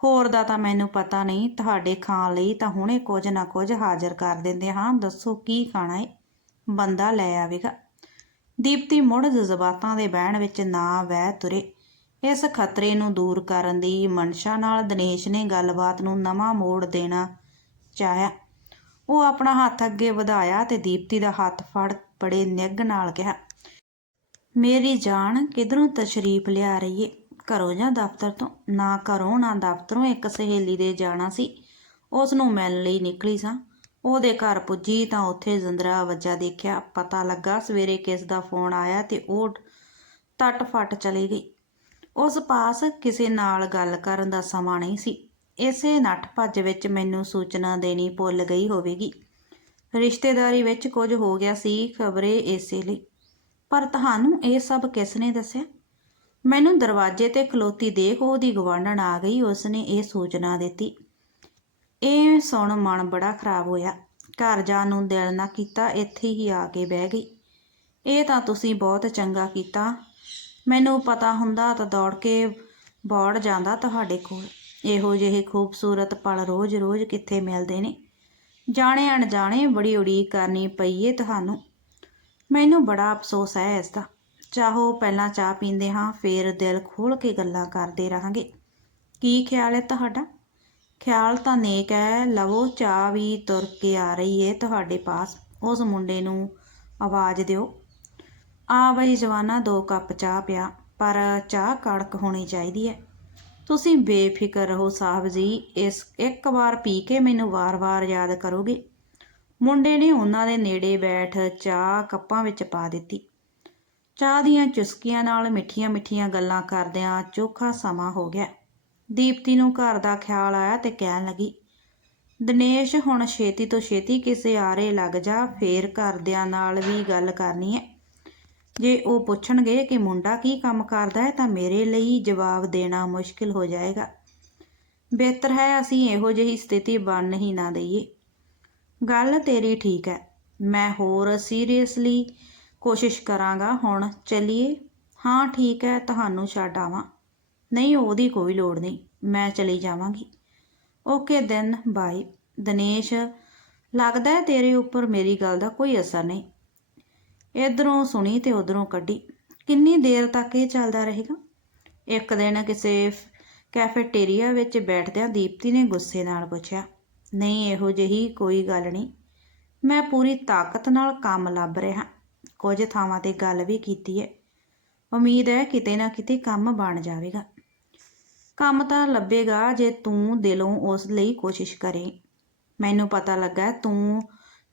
ਹੋਰ ਦਾ ਤਾਂ ਮੈਨੂੰ ਪਤਾ ਨਹੀਂ, ਤੁਹਾਡੇ ਖਾਣ ਲਈ ਤਾਂ ਹੁਣੇ ਕੁਝ ਨਾ ਕੁਝ ਹਾਜ਼ਰ ਕਰ ਦਿੰਦੇ ਹਾਂ, ਦੱਸੋ ਕੀ ਖਾਣਾ ਏ? ਬੰਦਾ ਲੈ ਆਵੇਗਾ। ਦੀਪਤੀ ਮੁੜ ਜਜ਼ਬਾਤਾਂ ਦੇ ਬਹਿਣ ਵਿੱਚ ਨਾ ਵਹਿ ਤੁਰੇ। ਇਸ ਖਤਰੇ ਨੂੰ ਦੂਰ ਕਰਨ ਦੀ ਮਨਸ਼ਾ ਨਾਲ ਦਿਨੇਸ਼ ਨੇ ਗੱਲਬਾਤ ਨੂੰ ਨਵਾਂ ਮੋੜ ਦੇਣਾ ਚਾਹਿਆ। ਉਹ ਆਪਣਾ ਹੱਥ ਅੱਗੇ ਵਧਾਇਆ ਤੇ ਦੀਪਤੀ ਦਾ ਹੱਥ ਫੜ ਬੜੇ ਨਿੱਘ ਨਾਲ ਕਿਹਾ, ਮੇਰੀ ਜਾਨ, ਕਿਧਰੋਂ ਤਸ਼ਰੀਫ ਲਿਆ ਰਹੀ ਏ ਘਰੋਂ ਜਾਂ ਦਫ਼ਤਰ ਤੋਂ? ਨਾ, ਘਰੋਂ, ਨਾ ਦਫ਼ਤਰੋਂ। ਇੱਕ ਸਹੇਲੀ ਦੇ ਜਾਣਾ ਸੀ। ਉਸ ਨੂੰ ਮਿਲਣ ਲਈ ਨਿਕਲੀ ਸਾਂ। ਉਹਦੇ ਘਰ ਪੁੱਜੀ ਤਾਂ ਉੱਥੇ ਜ਼ਿੰਦਰਾ ਵੱਜਾ ਦੇਖਿਆ। ਪਤਾ ਲੱਗਾ ਸਵੇਰੇ ਕਿਸ ਦਾ ਫੋਨ ਆਇਆ ਤੇ ਉਹ ਤੱਟ ਫੱਟ ਚਲੀ ਗਈ। ਉਸ ਪਾਸ ਕਿਸੇ ਨਾਲ ਗੱਲ ਕਰਨ ਦਾ ਸਮਾਂ ਨਹੀਂ ਸੀ। ਇਸੇ ਨੱਠ ਭੱਜ ਵਿੱਚ ਮੈਨੂੰ ਸੂਚਨਾ ਦੇਣੀ ਭੁੱਲ ਗਈ ਹੋਵੇਗੀ। ਰਿਸ਼ਤੇਦਾਰੀ ਵਿੱਚ ਕੁਝ ਹੋ ਗਿਆ ਸੀ ਖਬਰੇ ਇਸੇ ਲਈ। ਪਰ ਤੁਹਾਨੂੰ ਇਹ ਸਭ ਕਿਸ ਨੇ ਦੱਸਿਆ? ਮੈਨੂੰ ਦਰਵਾਜ਼ੇ ਤੇ ਖਲੋਤੀ ਦੇਖ ਉਹਦੀ ਗਵਾਂਢਣ ਆ ਗਈ, ਉਸਨੇ ਇਹ ਸੂਚਨਾ ਦਿੱਤੀ। ਇਹ ਸੁਣ ਮਨ ਬੜਾ ਖਰਾਬ ਹੋਇਆ। ਘਰ ਜਾਣ ਨੂੰ ਦਿਲ ਨਾ ਕੀਤਾ, ਇੱਥੇ ਹੀ ਆ ਕੇ ਬਹਿ ਗਈ। ਇਹ ਤਾਂ ਤੁਸੀਂ ਬਹੁਤ ਚੰਗਾ ਕੀਤਾ। ਮੈਨੂੰ ਪਤਾ ਹੁੰਦਾ ਤਾਂ ਦੌੜ ਕੇ ਬੌੜ ਜਾਂਦਾ ਤੁਹਾਡੇ ਕੋਲ। ਇਹੋ ਜਿਹੇ ਖੂਬਸੂਰਤ ਪਲ ਰੋਜ਼-ਰੋਜ਼ ਕਿੱਥੇ ਮਿਲਦੇ ਨੇ? ਜਾਣੇ ਅਣਜਾਣੇ ਬੜੀ ਉਡੀਕ ਕਰਨੀ ਪਈ ਏ ਤੁਹਾਨੂੰ। ਮੈਨੂੰ ਬੜਾ ਅਫਸੋਸ ਹੈ ਇਸ ਦਾ। ਚਾਹੋ ਪਹਿਲਾਂ ਚਾਹ ਪੀਂਦੇ ਹਾਂ, ਫੇਰ ਦਿਲ ਖੋਲ ਕੇ ਗੱਲਾਂ ਕਰਦੇ ਰਹਾਂਗੇ। ਕੀ ਖਿਆਲ ਹੈ ਤੁਹਾਡਾ? ਖਿਆਲ ਤਾਂ ਨੇਕ ਹੈ, ਲਵੋ, ਚਾਹ ਵੀ ਤੁਰ ਕੇ ਆ ਰਹੀ ਏ ਤੁਹਾਡੇ ਪਾਸ। ਉਸ ਮੁੰਡੇ ਨੂੰ ਆਵਾਜ਼ ਦਿਓ। ਆ ਬਈ ਜਵਾਨਾ ਦੋ ਕੱਪ ਚਾਹ ਪਿਆ, ਪਰ ਚਾਹ ਕੜਕ ਹੋਣੀ ਚਾਹੀਦੀ ਹੈ ਤੁਸੀਂ ਬੇਫਿਕਰ ਰਹੋ ਸਾਹਿਬ ਜੀ, ਇਸ ਇੱਕ ਵਾਰ ਪੀ ਕੇ ਮੈਨੂੰ ਵਾਰ-ਵਾਰ ਯਾਦ ਕਰੋਗੇ। ਮੁੰਡੇ ਨੇ ਉਹਨਾਂ ਦੇ ਨੇੜੇ ਬੈਠ ਚਾਹ ਕੱਪਾਂ ਵਿੱਚ ਪਾ ਦਿੱਤੀ। ਚਾਹ ਦੀਆਂ ਚੁਸਕੀਆਂ ਨਾਲ ਮਿੱਠੀਆਂ-ਮਿੱਠੀਆਂ ਗੱਲਾਂ ਕਰਦਿਆਂ ਚੋਖਾ ਸਮਾਂ ਹੋ ਗਿਆ। ਦੀਪਤੀ ਨੂੰ ਘਰ ਦਾ ਖਿਆਲ ਆਇਆ ਤੇ ਕਹਿਣ ਲੱਗੀ, ਦਿਨੇਸ਼, ਹੁਣ ਛੇਤੀ ਤੋਂ ਛੇਤੀ ਕਿਸੇ ਆਰੇ ਲੱਗ ਜਾ, ਫੇਰ ਘਰਦਿਆਂ ਨਾਲ ਵੀ ਗੱਲ ਕਰਨੀ ਹੈ ਜੇ ਉਹ ਪੁੱਛਣਗੇ ਕਿ ਮੁੰਡਾ ਕੀ ਕੰਮ ਕਰਦਾ ਹੈ ਤਾਂ ਮੇਰੇ ਲਈ ਜਵਾਬ ਦੇਣਾ ਮੁਸ਼ਕਿਲ ਹੋ ਜਾਏਗਾ। ਬਿਹਤਰ ਹੈ ਅਸੀਂ ਇਹੋ ਜਿਹੀ ਸਥਿਤੀ ਬਣ ਹੀ ਨਾ ਦਈਏ। ਗੱਲ ਤੇਰੀ ਠੀਕ ਹੈ। ਮੈਂ ਹੋਰ ਸੀਰੀਅਸਲੀ ਕੋਸ਼ਿਸ਼ ਕਰਾਂਗਾ। ਹੁਣ ਚੱਲੀਏ। ਹਾਂ, ਠੀਕ ਹੈ, ਤੁਹਾਨੂੰ ਛੱਡ ਆਵਾਂ। ਨਹੀਂ, ਉਹਦੀ ਕੋਈ ਲੋੜ ਨਹੀਂ। ਮੈਂ ਚਲੀ ਜਾਵਾਂਗੀ। Okay, then, bye. ਦਿਨੇਸ਼, ਲੱਗਦਾ ਹੈ ਤੇਰੇ ਉੱਪਰ ਮੇਰੀ ਗੱਲ ਦਾ ਕੋਈ ਅਸਰ ਨਹੀਂ। ਇਧਰੋਂ ਸੁਣੀ ਤੇ ਉਧਰੋਂ ਕੱਢੀ। ਕਿੰਨੀ ਦੇਰ ਤੱਕ ਇਹ ਚੱਲਦਾ ਰਹੇਗਾ? ਇੱਕ ਦਿਨ ਕਿਸੇ ਕੈਫੇਟੇਰੀਆ ਵਿੱਚ ਬੈਠਦਿਆਂ ਦੀਪਤੀ ਨੇ ਗੁੱਸੇ ਨਾਲ ਪੁੱਛਿਆ, ਨਹੀਂ, ਇਹੋ ਜਿਹੀ ਕੋਈ ਗੱਲ ਨਹੀਂ। ਮੈਂ ਪੂਰੀ ਤਾਕਤ ਨਾਲ ਕੰਮ ਲੱਭ ਰਿਹਾ। ਕੁਝ ਥਾਵਾਂ ਤੇ ਗੱਲ ਵੀ ਕੀਤੀ ਹੈ ਉਮੀਦ ਹੈ ਕਿਤੇ ਨਾ ਕਿਤੇ ਕੰਮ ਬਣ ਜਾਵੇਗਾ। ਕੰਮ ਤਾਂ ਲੱਭੇਗਾ ਜੇ ਤੂੰ ਦਿਲੋਂ ਉਸ ਲਈ ਕੋਸ਼ਿਸ਼ ਕਰੇ। ਮੈਨੂੰ ਪਤਾ ਲੱਗਾ ਤੂੰ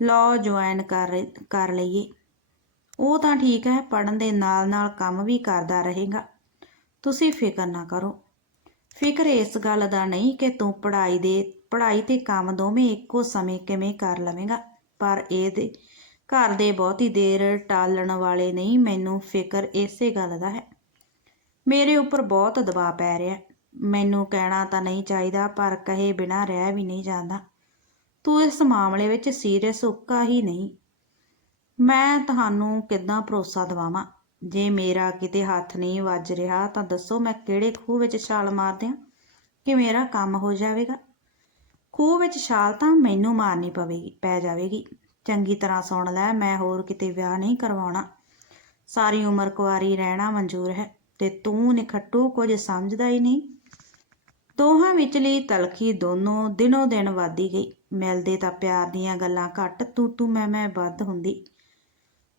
ਲਾਅ ਜੁਆਇਨ ਕਰ ਕਰ ਲਈਏ। ਉਹ ਤਾਂ ਠੀਕ ਹੈ ਪੜਨ ਦੇ ਨਾਲ ਨਾਲ ਕੰਮ ਵੀ ਕਰਦਾ ਰਹੇਗਾ। ਤੁਸੀਂ ਫਿਕਰ ਨਾ ਕਰੋ। ਫਿਕਰ ਇਸ ਗੱਲ ਦਾ ਨਹੀਂ ਕਿ ਤੂੰ ਪੜ੍ਹਾਈ ਦੇ, ਪੜ੍ਹਾਈ ਤੇ ਕੰਮ ਦੋਵੇਂ ਇੱਕੋ ਸਮੇਂ ਕਿਵੇਂ ਕਰ ਲਵੇਂਗਾ। ਪਰ ਇਹਦੇ ਘਰ ਦੇ ਬਹੁਤੀ ਦੇਰ ਟਾਲਣ ਵਾਲੇ ਨਹੀਂ, ਮੈਨੂੰ ਫਿਕਰ ਇਸੇ ਗੱਲ ਦਾ ਹੈ। ਮੇਰੇ ਉੱਪਰ ਬਹੁਤ ਦਬਾਅ ਪੈ ਰਿਹਾ ਮੈਨੂੰ ਕਹਿਣਾ ਤਾਂ ਨਹੀਂ ਚਾਹੀਦਾ, ਪਰ ਕਹੇ ਬਿਨਾਂ ਰਹਿ ਵੀ ਨਹੀਂ ਜਾਂਦਾ। ਤੂੰ ਇਸ ਮਾਮਲੇ ਵਿੱਚ ਸੀਰੀਅਸ ਉੱਕਾ ਹੀ ਨਹੀਂ। ਮੈਂ ਤੁਹਾਨੂੰ ਕਿੱਦਾਂ ਭਰੋਸਾ ਦਿਵਾਵਾਂ? ਜੇ ਮੇਰਾ ਕਿਤੇ ਹੱਥ ਨਹੀਂ ਵੱਜ ਰਿਹਾ, ਤਾਂ ਦੱਸੋ ਮੈਂ ਕਿਹੜੇ ਖੂਹ ਵਿੱਚ ਛਾਲ ਮਾਰ ਦਿਆਂ ਕਿ ਮੇਰਾ ਕੰਮ ਹੋ ਜਾਵੇਗਾ? ਖੂਹ ਵਿੱਚ ਛਾਲ ਤਾਂ ਮੈਨੂੰ ਮਾਰਨੀ ਪਵੇਗੀ ਪੈ ਜਾਵੇਗੀ। ਚੰਗੀ ਤਰ੍ਹਾਂ ਸੁਣ ਲੈ, ਮੈਂ ਹੋਰ ਕਿਤੇ ਵਿਆਹ ਨਹੀਂ ਕਰਵਾਉਣਾ। ਸਾਰੀ ਉਮਰ ਕੁਆਰੀ ਰਹਿਣਾ ਮਨਜ਼ੂਰ ਹੈ, ਤੇ ਤੂੰ ਨਿਖੱਟੂ ਕੁਝ ਸਮਝਦਾ ਹੀ ਨਹੀਂ। ਦੋਹਾਂ ਵਿਚਲੀ ਤਲਖੀ ਦੋਨੋਂ ਦਿਨੋ ਦਿਨ ਵਧਦੀ ਗਈ। ਮਿਲਦੇ ਤਾਂ ਪਿਆਰ ਦੀਆਂ ਗੱਲਾਂ ਘੱਟ ਤੂੰ ਤੂੰ ਮੈਂ ਮੈਂ ਵੱਧ ਹੁੰਦੀ।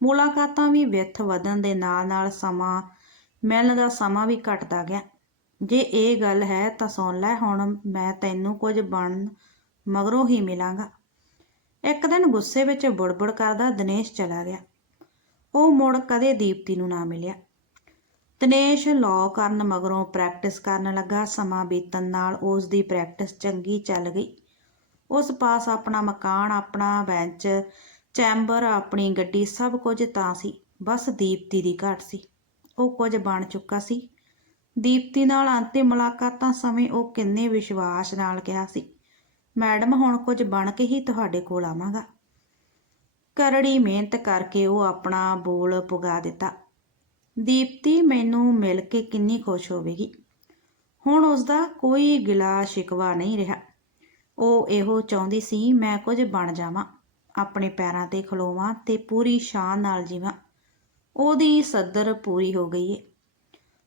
ਮੁਲਾਕਾਤਾਂ ਵੀ ਵਿੱਥ ਵਧਣ ਦੇ ਨਾਲ ਨਾਲ ਸਮਾਂ ਮਿਲਣ ਦਾ ਸਮਾਂ ਵੀ ਘਟਦਾ ਗਿਆ। ਜੇ ਇਹ ਗੱਲ ਹੈ ਤਾਂ ਸੁਣ ਲੈ, ਹੁਣ ਮੈਂ ਤੈਨੂੰ ਕੁਝ ਬਣ ਮਗਰੋਂ ਹੀ ਮਿਲਾਂਗਾ। ਇੱਕ ਦਿਨ ਗੁੱਸੇ ਵਿੱਚ ਬੁੜਬੁੜ ਕਰਦਾ ਦਿਨੇਸ਼ ਚਲਾ ਗਿਆ। ਉਹ ਮੁੜ ਕਦੇ ਦੀਪਤੀ ਨੂੰ ਨਾ ਮਿਲਿਆ। ਦਿਨੇਸ਼ ਲਾਅ ਕਰਨ ਮਗਰੋਂ ਪ੍ਰੈਕਟਿਸ ਕਰਨ ਲੱਗਾ। ਸਮਾਂ ਬੀਤਣ ਨਾਲ ਉਸ ਦੀ ਪ੍ਰੈਕਟਿਸ ਚੰਗੀ ਚੱਲ ਗਈ। ਉਸ ਪਾਸ ਆਪਣਾ ਮਕਾਨ, ਆਪਣਾ ਬੈਂਚ ਚੈਂਬਰ ਆਪਣੀ ਗੱਡੀ ਸਭ ਕੁਝ ਤਾਂ ਸੀ, ਬਸ ਦੀਪਤੀ ਦੀ ਘਾਟ ਸੀ। ਉਹ ਕੁਝ ਬਣ ਚੁੱਕਾ ਸੀ। ਦੀਪਤੀ ਨਾਲ ਅੰਤਿਮ ਮੁਲਾਕਾਤਾਂ ਸਮੇਂ ਉਹ ਕਿੰਨੇ ਵਿਸ਼ਵਾਸ ਨਾਲ ਕਿਹਾ ਸੀ, ਮੈਡਮ, ਹੁਣ ਕੁਝ ਬਣ ਕੇ ਹੀ ਤੁਹਾਡੇ ਕੋਲ ਆਵਾਂਗਾ। ਕਰੜੀ ਮਿਹਨਤ ਕਰਕੇ ਉਹ ਆਪਣਾ ਬੋਲ ਪੁਗਾ ਦਿੱਤਾ। ਦੀਪਤੀ ਮੈਨੂੰ ਮਿਲ ਕੇ ਕਿੰਨੀ ਖੁਸ਼ ਹੋਵੇਗੀ। ਹੁਣ ਉਸ ਦਾ ਕੋਈ ਗਿਲਾ ਸ਼ਿਕਵਾ ਨਹੀਂ ਰਿਹਾ। ਉਹ ਇਹੋ ਚਾਹੁੰਦੀ ਸੀ, ਮੈਂ ਕੁਝ ਬਣ ਜਾਵਾਂ। ਆਪਣੇ ਪੈਰਾਂ ਤੇ ਖਲੋਵਾਂ ਤੇ ਪੂਰੀ ਸ਼ਾਨ ਨਾਲ ਜੀਵਾਂ। ਉਹਦੀ ਸੱਦਰ ਪੂਰੀ ਹੋ ਗਈ ਹੈ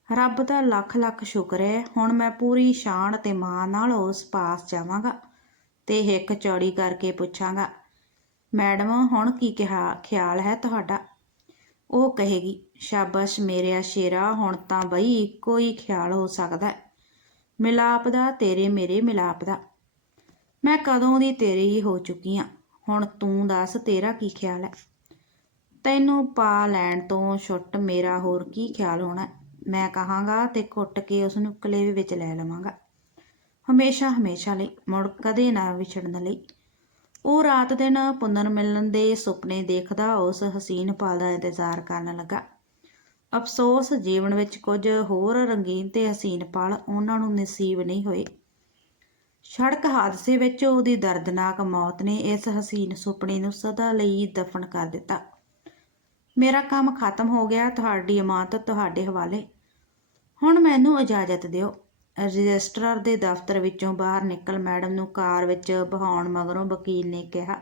ਰੱਬ ਦਾ ਲੱਖ ਲੱਖ ਸ਼ੁਕਰ ਹੈ ਹੁਣ ਮੈਂ ਪੂਰੀ ਸ਼ਾਨ ਤੇ ਮਾਂ ਨਾਲ ਉਸ ਪਾਸ ਜਾਵਾਂਗਾ ਤੇ ਹਿੱਕ ਚੌੜੀ ਕਰਕੇ ਪੁੱਛਾਂਗਾ, ਮੈਡਮ, ਹੁਣ ਕੀ ਕਿਹਾ, ਖਿਆਲ ਹੈ ਤੁਹਾਡਾ? ਉਹ ਕਹੇਗੀ, ਸ਼ਾਬਾਸ਼ ਮੇਰਿਆ ਸ਼ੇਰਾ, ਹੁਣ ਤਾਂ ਬਈ ਇੱਕੋ ਹੀ ਖਿਆਲ ਹੋ ਸਕਦਾ ਹੈ ਮਿਲਾਪ ਦਾ ਤੇਰੇ ਮੇਰੇ ਮਿਲਾਪ ਦਾ। ਮੈਂ ਕਦੋਂ ਦੀ ਤੇਰੀ ਹੀ ਹੋ ਚੁੱਕੀ ਆ। ਹੁਣ ਤੂੰ ਦੱਸ ਤੇਰਾ ਕੀ ਖਿਆਲ ਹੈ? ਤੈਨੂੰ ਪਾ ਲੈਣ ਤੋਂ ਛੁੱਟ ਮੇਰਾ ਹੋਰ ਕੀ ਖਿਆਲ ਹੋਣਾ? ਮੈਂ ਕਹਾਂਗਾ ਤੇ ਘੁੱਟ ਕੇ ਉਸ ਨੂੰ ਕਲੇਵੇ ਵਿੱਚ ਲੈ ਲਵਾਂਗਾ। ਹਮੇਸ਼ਾ ਹਮੇਸ਼ਾ ਲਈ, ਮੁੜ ਕਦੇ ਨਾ ਵਿਛੜਨ ਲਈ। ਉਹ ਰਾਤ ਦਿਨ ਪੁਨਰ ਮਿਲਣ ਦੇ ਸੁਪਨੇ ਦੇਖਦਾ ਉਸ ਹਸੀਨ ਪਲ ਦਾ ਇੰਤਜ਼ਾਰ ਕਰਨ ਲੱਗਾ। ਅਫਸੋਸ, ਜੀਵਨ ਵਿੱਚ ਕੁਝ ਹੋਰ ਰੰਗੀਨ ਤੇ ਹਸੀਨ ਪਲ ਉਹਨਾਂ ਨੂੰ ਨਸੀਬ ਨਹੀਂ ਹੋਏ। ਸੜਕ ਹਾਦਸੇ ਵਿੱਚ ਉਹਦੀ ਦਰਦਨਾਕ ਮੌਤ ਨੇ ਇਸ ਹਸੀਨ ਸੁਪਨੇ ਨੂੰ ਸਦਾ ਲਈ ਦਫਨ ਕਰ ਦਿੱਤਾ। ਮੇਰਾ ਕੰਮ ਖਤਮ ਹੋ ਗਿਆ, ਤੁਹਾਡੀ ਇਮਾਨਤ ਤੁਹਾਡੇ ਹਵਾਲੇ। ਹੁਣ ਮੈਨੂੰ ਇਜਾਜ਼ਤ ਦਿਓ। ਰਜਿਸਟਰਾਰ ਦੇ ਦਫ਼ਤਰ ਵਿੱਚੋਂ ਬਾਹਰ ਨਿਕਲ ਮੈਡਮ ਨੂੰ ਕਾਰ ਵਿੱਚ ਬਹਾਉਣ ਮਗਰੋਂ ਵਕੀਲ ਨੇ ਕਿਹਾ,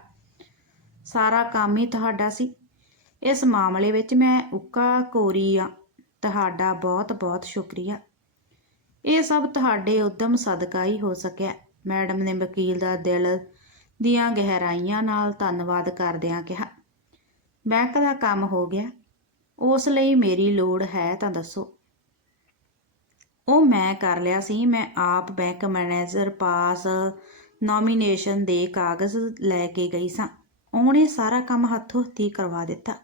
ਸਾਰਾ ਕੰਮ ਹੀ ਤੁਹਾਡਾ ਸੀ। ਇਸ ਮਾਮਲੇ ਵਿੱਚ ਮੈਂ ਉੱਕਾ ਕੋਰੀ ਆ। ਤੁਹਾਡਾ ਬਹੁਤ ਬਹੁਤ ਸ਼ੁਕਰੀਆ। ਇਹ ਸਭ ਤੁਹਾਡੇ ਉਦਮ ਸਦਕਾ ਹੀ ਹੋ ਸਕਿਆ। ਮੈਡਮ ਨੇ ਵਕੀਲ ਦਾ ਦਿਲ ਦੀਆਂ ਗਹਿਰਾਈਆਂ ਨਾਲ ਧੰਨਵਾਦ ਕਰਦਿਆਂ ਕਿਹਾ, ਬੈਂਕ ਦਾ ਕੰਮ ਹੋ ਗਿਆ। ਉਸ ਲਈ ਮੇਰੀ ਲੋੜ ਹੈ ਤਾਂ ਦੱਸੋ। ਉਹ ਮੈਂ ਕਰ ਲਿਆ ਸੀ। ਮੈਂ ਆਪ ਬੈਂਕ ਮੈਨੇਜਰ ਪਾਸ ਨੋਮੀਨੇਸ਼ਨ ਦੇ ਕਾਗਜ਼ ਲੈ ਕੇ ਗਈ ਸਾਂ। ਉਹਨੇ ਸਾਰਾ ਕੰਮ ਹੱਥੋਂ ਹੱਥੀ ਕਰਵਾ ਦਿੱਤਾ।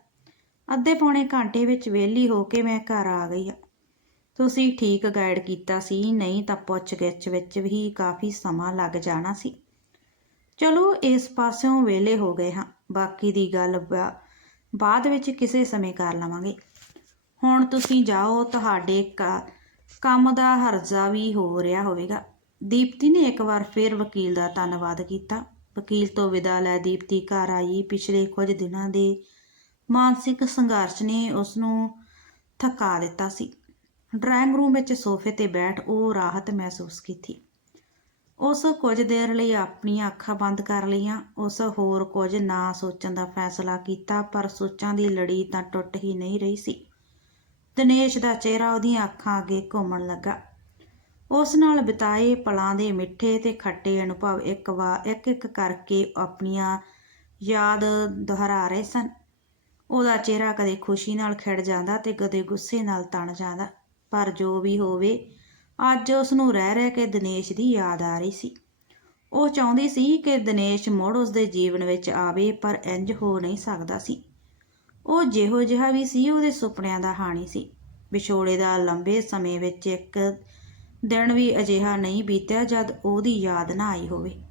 ਅੱਧੇ ਪੌਣੇ ਘੰਟੇ ਵਿੱਚ ਵਿਹਲੀ ਹੋ ਕੇ ਮੈਂ ਘਰ ਆ ਗਈ। ਆ ਤੁਸੀਂ ਠੀਕ ਗਾਈਡ ਕੀਤਾ ਸੀ, ਨਹੀਂ ਤਾਂ ਪੁੱਛ ਗਿੱਛ ਵਿੱਚ ਵੀ ਕਾਫੀ ਸਮਾਂ ਲੱਗ ਜਾਣਾ ਸੀ। ਚਲੋ, ਇਸ ਪਾਸਿਓਂ ਵਿਹਲੇ ਹੋ ਗਏ ਹਾਂ। ਬਾਕੀ ਦੀ ਗੱਲ ਬਾਅਦ ਵਿੱਚ ਕਿਸੇ ਸਮੇਂ ਕਰ ਲਵਾਂਗੇ। ਹੁਣ ਤੁਸੀਂ ਜਾਓ, ਤੁਹਾਡੇ ਕ- ਕੰਮ ਦਾ ਹਰਜ਼ਾ ਵੀ ਹੋ ਰਿਹਾ ਹੋਵੇਗਾ। ਦੀਪਤੀ ਨੇ ਇੱਕ ਵਾਰ ਫਿਰ ਵਕੀਲ ਦਾ ਧੰਨਵਾਦ ਕੀਤਾ। ਵਕੀਲ ਤੋਂ ਵਿਦਾ ਲੈ ਦੀਪਤੀ ਘਰ ਆਈ। ਪਿਛਲੇ ਕੁਝ ਦਿਨਾਂ ਦੇ ਮਾਨਸਿਕ ਸੰਘਰਸ਼ ਨੇ ਉਸ ਨੂੰ ਥਕਾ ਦਿੱਤਾ ਸੀ। ਡਰਾਇੰਗ ਰੂਮ ਵਿੱਚ ਸੋਫੇ ਤੇ ਬੈਠ ਉਹ ਰਾਹਤ ਮਹਿਸੂਸ ਕੀਤੀ। ਉਸ ਕੁਝ ਦੇਰ ਲਈ ਆਪਣੀਆਂ ਅੱਖਾਂ ਬੰਦ ਕਰ ਲਈਆਂ। ਉਸ ਹੋਰ ਕੁਝ ਨਾ ਸੋਚਣ ਦਾ ਫੈਸਲਾ ਕੀਤਾ, ਪਰ ਸੋਚਾਂ ਦੀ ਲੜੀ ਤਾਂ ਟੁੱਟ ਹੀ ਨਹੀਂ ਰਹੀ ਸੀ। ਦਿਨੇਸ਼ ਦਾ ਚਿਹਰਾ ਉਹਦੀਆਂ ਅੱਖਾਂ ਅੱਗੇ ਘੁੰਮਣ ਲੱਗਾ। ਉਸ ਨਾਲ ਬਿਤਾਏ ਪਲਾਂ ਦੇ ਮਿੱਠੇ ਤੇ ਖੱਟੇ ਅਨੁਭਵ ਇੱਕ ਵਾਰ ਇੱਕ ਇੱਕ ਕਰਕੇ ਆਪਣੀਆਂ ਯਾਦ ਦੁਹਰਾ ਰਹੇ ਸਨ। ਉਹਦਾ ਚਿਹਰਾ ਕਦੇ ਖੁਸ਼ੀ ਨਾਲ ਖਿੜ ਜਾਂਦਾ ਤੇ ਕਦੇ ਗੁੱਸੇ ਨਾਲ ਤਣ ਜਾਂਦਾ। ਪਰ ਜੋ ਵੀ ਹੋਵੇ, ਅੱਜ ਉਸ ਨੂੰ ਰਹਿ ਰਹਿ ਕੇ ਦਿਨੇਸ਼ ਦੀ ਯਾਦ ਆ ਰਹੀ ਸੀ। ਉਹ ਚਾਹੁੰਦੀ ਸੀ ਕਿ ਦਿਨੇਸ਼ ਮੁੜ ਉਸ ਦੇ ਜੀਵਨ ਵਿੱਚ ਆਵੇ, ਪਰ ਇੰਜ ਹੋ ਨਹੀਂ ਸਕਦਾ ਸੀ। ਉਹ ਜਿਹੋ ਜਿਹਾ ਵੀ ਸੀ, ਉਹਦੇ ਸੁਪਨਿਆਂ ਦਾ ਹਾਣੀ ਸੀ। ਵਿਛੋੜੇ ਦਾ ਲੰਬੇ ਸਮੇਂ ਵਿੱਚ ਇੱਕ ਦਿਨ ਵੀ ਅਜਿਹਾ ਨਹੀਂ ਬੀਤਿਆ ਜਦ ਉਹਦੀ ਯਾਦ ਨਾ ਆਈ ਹੋਵੇ।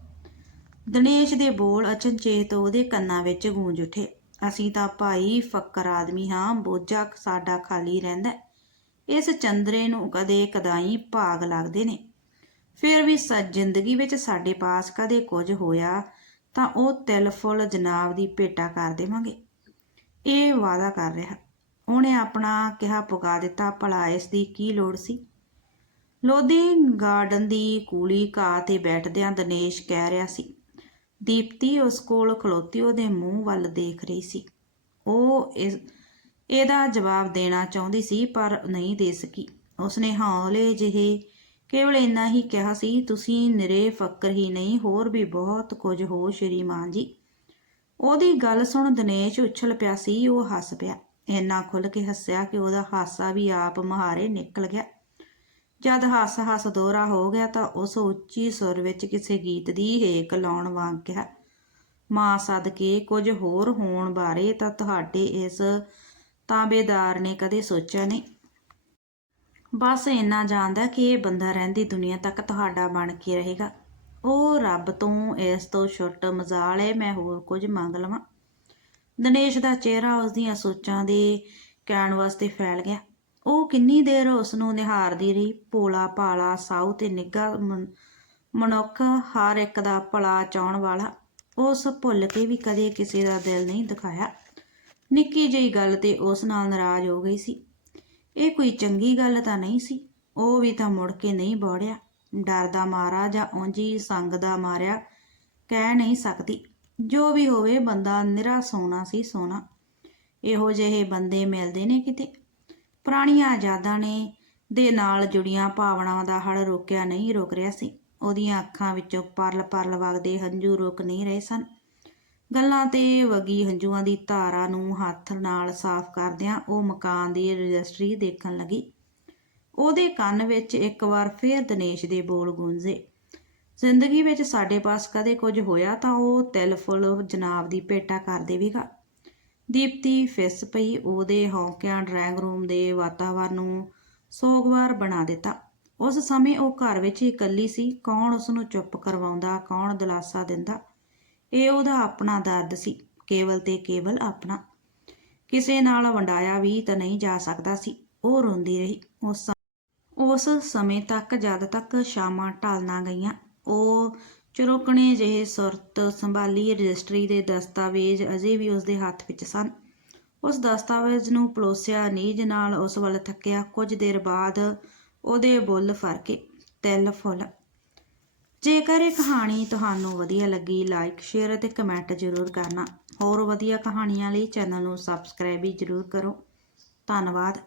ਦਿਨੇਸ਼ ਦੇ ਬੋਲ ਅਚਨਚੇਤ ਉਹਦੇ ਕੰਨਾਂ ਵਿੱਚ ਗੂੰਜ ਉੱਠੇ। ਅਸੀਂ ਤਾਂ ਭਾਈ ਫੱਕਰ ਆਦਮੀ ਹਾਂ, ਬੋਝਾ ਸਾਡਾ ਖਾਲੀ ਰਹਿੰਦਾ ਇਸ ਚੰਦਰੇ ਨੂੰ ਕਦੇ ਕਦਾਈ ਭਾਗ ਲੱਗਦੇ ਨੇ। ਫਿਰ ਵੀ ਸ, ਜ਼ਿੰਦਗੀ ਵਿੱਚ ਸਾਡੇ ਪਾਸ ਕਦੇ ਕੁਝ ਹੋਇਆ ਤਾਂ ਉਹ ਤਿਲ ਜਨਾਬ ਦੀ ਭੇਟਾ ਕਰ ਦੇਵਾਂਗੇ। ਇਹ ਵਾਅਦਾ ਕਰ ਰਿਹਾ। ਉਹਨੇ ਆਪਣਾ ਕਿਹਾ ਪੁਗਾ ਦਿੱਤਾ, ਭਲਾ ਇਸ ਦੀ ਕੀ ਲੋੜ ਸੀ? ਲੋਧੀ ਗਾਰਡਨ ਦੀ ਕੂਲੀ ਘਾਹ ਤੇ ਬੈਠਦਿਆਂ ਦਿਨੇਸ਼ ਕਹਿ ਰਿਹਾ ਸੀ, ਦੀਪਤੀ ਉਸ ਕੋਲ ਖਲੋਤੀ, ਉਹਦੇ ਮੂੰਹ ਵੱਲ ਦੇਖ ਰਹੀ ਸੀ। ਉਹ ਇਸ ਇਹਦਾ ਜਵਾਬ ਦੇਣਾ ਚਾਹੁੰਦੀ ਸੀ, ਪਰ ਨਹੀਂ ਦੇ ਸਕੀ। ਉਸਨੇ ਹੌਲੇ ਜਿਹੇ ਕੇਵਲ ਇੰਨਾ ਹੀ ਕਿਹਾ ਸੀ, ਤੁਸੀਂ ਨਿਰੇ ਫੱਕਰ ਹੀ ਨਹੀਂ, ਹੋਰ ਵੀ ਬਹੁਤ ਕੁਝ ਹੋ ਸ਼੍ਰੀਮਾਨ ਜੀ। ਉਹਦੀ ਗੱਲ ਸੁਣ ਦਿਨੇਸ਼ ਉਛਲ ਪਿਆ ਸੀ, ਉਹ ਹੱਸ ਪਿਆ। ਇੰਨਾ ਖੁੱਲ ਕੇ ਹੱਸਿਆ ਕਿ ਉਹਦਾ ਹਾਸਾ ਵੀ ਆਪ ਮਹਾਰੇ ਨਿਕਲ ਗਿਆ। ਜਦ ਹੱਸ ਹੱਸ ਦੋਹਰਾ ਹੋ ਗਿਆ ਤਾਂ ਉਸ ਉੱਚੀ ਸੁਰ ਵਿੱਚ ਕਿਸੇ ਗੀਤ ਦੀ ਹੇਕ ਲਾਉਣ ਵਾਂਗ ਕਿਹਾ, ਮਾਂ ਸਦਕੇ ਕੁਝ ਹੋਰ ਹੋਣ ਬਾਰੇ ਤਾਂ ਤੁਹਾਡੇ ਇਸ ਤਾਬੇਦਾਰ ਨੇ ਕਦੇ ਸੋਚਿਆ ਨਹੀਂ। ਬਸ ਇੰਨਾ ਜਾਣਦਾ ਕਿ ਇਹ ਬੰਦਾ ਰਹਿੰਦੀ ਦੁਨੀਆ ਤੱਕ ਤੁਹਾਡਾ ਬਣ ਕੇ ਰਹੇਗਾ। ਉਹ ਰੱਬ ਤੋਂ ਇਸ ਤੋਂ ਛੁੱਟ ਮਜ਼ਾਲ ਹੈ, ਮੈਂ ਹੋਰ ਕੁਝ ਮੰਗ ਲਵਾਂ। ਦਿਨੇਸ਼ ਦਾ ਚਿਹਰਾ ਉਸ ਦੀਆਂ ਸੋਚਾਂ ਦੇ ਕੈਨਵਸ ਤੇ ਫੈਲ ਗਿਆ। ਉਹ ਕਿੰਨੀ ਦੇਰ ਉਸ ਨੂੰ ਨਿਹਾਰਦੀ ਰਹੀ ਪੋਲਾ ਪਾਲਾ ਸਾਊ ਤੇ ਨਿੱਘਾ ਮਨੁੱਖ ਹਰ ਇੱਕ ਦਾ ਭਲਾ ਚਾਹਣ ਵਾਲਾ। ਉਸ ਭੁੱਲ ਕੇ ਵੀ ਕਦੇ ਕਿਸੇ ਦਾ ਦਿਲ ਨਹੀਂ ਦਿਖਾਇਆ। ਨਿੱਕੀ ਜਿਹੀ ਗੱਲ ਤੇ ਉਸ ਨਾਲ ਨਾਰਾਜ਼ ਹੋ ਗਈ ਸੀ। ਇਹ ਕੋਈ ਚੰਗੀ ਗੱਲ ਤਾਂ ਨਹੀਂ ਸੀ। ਉਹ ਵੀ ਤਾਂ ਮੁੜ ਕੇ ਨਹੀਂ ਬੋੜਿਆ। ਡਰ ਦਾ ਮਾਰਾ ਜਾਂ ਉਂਝੀ ਸੰਗ ਦਾ ਮਾਰਿਆ ਕਹਿ ਨਹੀਂ ਸਕਦੀ। ਜੋ ਵੀ ਹੋਵੇ ਬੰਦਾ ਨਿਰਾ ਸੋਨਾ ਸੀ ਸੋਨਾ ਇਹੋ ਜਿਹੇ ਬੰਦੇ ਮਿਲਦੇ ਨੇ ਕਿਤੇ। ਪੁਰਾਣੀਆਂ ਆਜ਼ਾਦਾਂ ਨੇ ਦੇ ਨਾਲ ਜੁੜੀਆਂ ਭਾਵਨਾਵਾਂ ਦਾ ਹੜ ਰੋਕਿਆ ਨਹੀਂ ਰੁਕ ਰਿਹਾ ਸੀ। ਉਹਦੀਆਂ ਅੱਖਾਂ ਵਿੱਚੋਂ ਪਰਲ ਪਰਲ ਵਗਦੇ ਹੰਝੂ ਰੁਕ ਨਹੀਂ ਰਹੇ ਸਨ। ਗੱਲਾਂ ਤੇ ਵਗੀ ਹੰਝੂਆਂ ਦੀ ਧਾਰਾ ਨੂੰ ਹੱਥ ਨਾਲ ਸਾਫ਼ ਕਰਦਿਆਂ ਉਹ ਮਕਾਨ ਦੀ ਰਜਿਸਟਰੀ ਦੇਖਣ ਲੱਗੀ। ਉਹਦੇ ਕੰਨ ਵਿੱਚ ਇੱਕ ਵਾਰ ਫੇਰ ਦਿਨੇਸ਼ ਦੇ ਬੋਲ ਗੂੰਜੇ। ਜ਼ਿੰਦਗੀ ਵਿੱਚ ਸਾਡੇ ਪਾਸ ਕਦੇ ਕੁਝ ਹੋਇਆ ਤਾਂ ਉਹ ਤਿਲ ਫੁੱਲ ਜਨਾਬ ਦੀ ਭੇਟਾ ਕਰ ਦੇਵੇਗਾ ਦੀਪਤੀ ਫਿਸ ਪਈ ਉਹਦੇ ਹੌਕਿਆਂ ਡਰਾਇੰਗ ਰੂਮ ਦੇ ਵਾਤਾਵਰਨ ਨੂੰ ਸੋਗਵਾਰ ਬਣਾ ਦਿੱਤਾ। ਉਸ ਸਮੇਂ ਉਹ ਘਰ ਵਿੱਚ ਇਕੱਲੀ ਸੀ। ਕੌਣ ਉਸ ਨੂੰ ਚੁੱਪ ਕਰਵਾਉਂਦਾ, ਕੌਣ ਦਿਲਾਸਾ ਦਿੰਦਾ? ਇਹ ਉਹਦਾ ਆਪਣਾ ਦਰਦ ਸੀ, ਕੇਵਲ ਤੇ ਕੇਵਲ ਆਪਣਾ। ਕਿਸੇ ਨਾਲ ਵੰਡਾਇਆ ਵੀ ਤਾਂ ਨਹੀਂ ਜਾ ਸਕਦਾ ਸੀ, ਉਹ ਰੋਂਦੀ ਰਹੀ। ਉਸ ਉਸ ਸਮੇਂ ਤੱਕ ਜਦ ਤੱਕ ਸ਼ਾਮਾਂ ਢਲ ਨਾ ਗਈਆਂ, ਉਹ ਚੁਰਕਣੇ ਜਿਹੇ ਸੁਰਤ ਸੰਭਾਲੀ ਰਜਿਸਟਰੀ ਦੇ ਦਸਤਾਵੇਜ਼ ਅਜੇ ਵੀ ਉਸ ਦੇ ਹੱਥ ਵਿੱਚ ਸਨ। ਉਸ ਦਸਤਾਵੇਜ਼ ਨੂੰ ਪਲੋਸਿਆ ਨੀਜ ਨਾਲ ਉਸ ਵੱਲ ਥੱਕਿਆ, ਕੁਝ ਦੇਰ ਬਾਅਦ ਉਹਦੇ ਬੁੱਲ ਫਰਕੇ, ਤਿਲ ਫੁੱਲ ਜੇਕਰ ਇਹ ਕਹਾਣੀ ਤੁਹਾਨੂੰ ਵਧੀਆ ਲੱਗੀ ਲਾਈਕ ਸ਼ੇਅਰ ਅਤੇ ਕਮੈਂਟ ਜ਼ਰੂਰ ਕਰਨਾ। ਹੋਰ ਵਧੀਆ ਕਹਾਣੀਆਂ ਲਈ ਚੈਨਲ ਨੂੰ ਸਬਸਕ੍ਰਾਈਬ ਵੀ ਜ਼ਰੂਰ ਕਰੋ। ਧੰਨਵਾਦ।